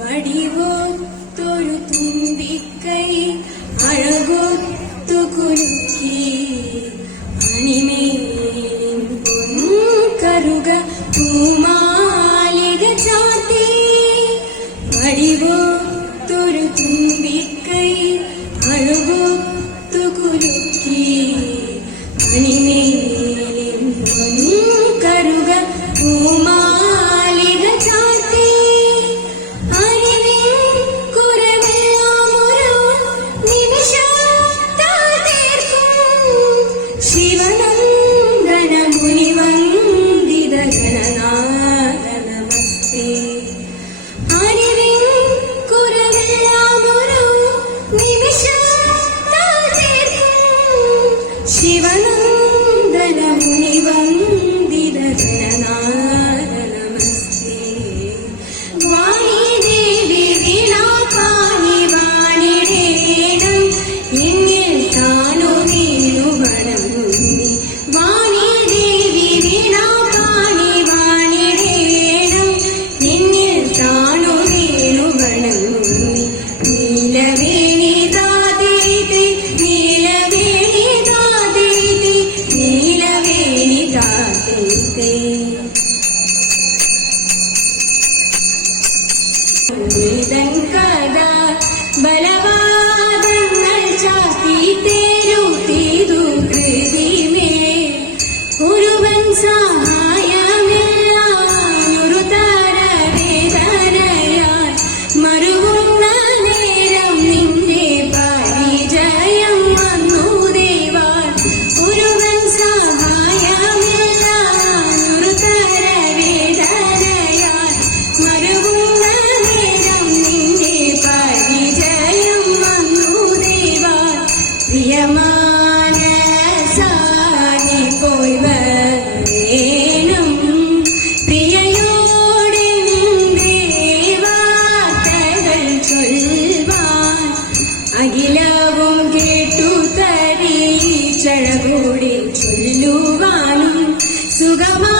வடிவோத்தொரு தும்பிக்கை அழகோத்து குறுக்கி அணிமே பொன் கருக பூமா Shiva. 哎。सुगमा